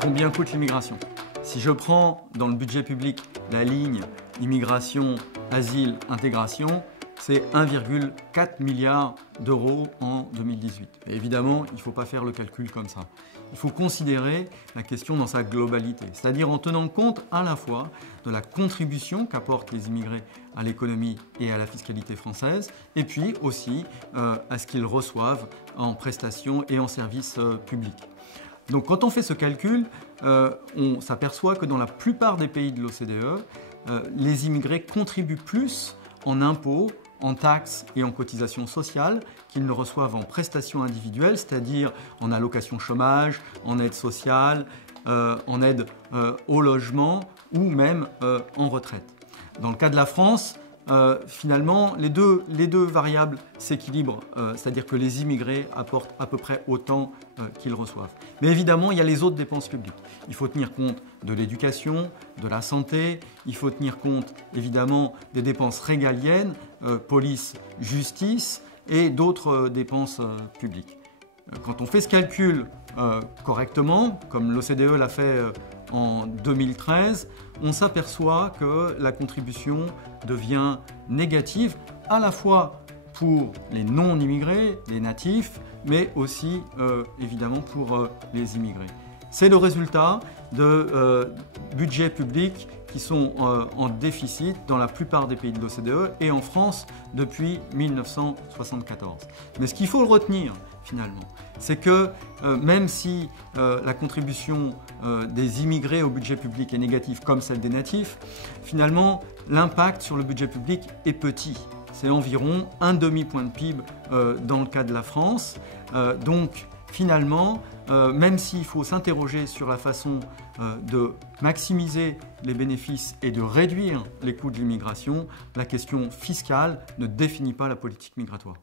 Combien coûte l'immigration? Si je prends dans le budget public la ligne immigration, asile, intégration, c'est 1,4 milliard d'euros en 2018. Et évidemment, il ne faut pas faire le calcul comme ça. Il faut considérer la question dans sa globalité, c'est-à-dire en tenant compte à la fois de la contribution qu'apportent les immigrés à l'économie et à la fiscalité française, et puis aussi à ce qu'ils reçoivent en prestations et en services publics. Donc quand on fait ce calcul, on s'aperçoit que dans la plupart des pays de l'OCDE, les immigrés contribuent plus en impôts, en taxes et en cotisations sociales qu'ils ne reçoivent en prestations individuelles, c'est-à-dire en allocation chômage, en aide sociale, en aide au logement ou même en retraite. Dans le cas de la France, finalement, les deux variables s'équilibrent, c'est-à-dire que les immigrés apportent à peu près autant qu'ils reçoivent. Mais évidemment, il y a les autres dépenses publiques. Il faut tenir compte de l'éducation, de la santé, il faut tenir compte évidemment des dépenses régaliennes, police, justice et d'autres dépenses publiques. Quand on fait ce calcul correctement, comme l'OCDE l'a fait en 2013, on s'aperçoit que la contribution devient négative à la fois pour les non-immigrés, les natifs, mais aussi évidemment pour les immigrés. C'est le résultat de budgets publics qui sont en déficit dans la plupart des pays de l'OCDE et en France depuis 1974. Mais ce qu'il faut retenir finalement, c'est que même si la contribution des immigrés au budget public est négative comme celle des natifs, finalement l'impact sur le budget public est petit. C'est environ un demi-point de PIB dans le cas de la France. Donc finalement, même s'il faut s'interroger sur la façon de maximiser les bénéfices et de réduire les coûts de l'immigration, la question fiscale ne définit pas la politique migratoire.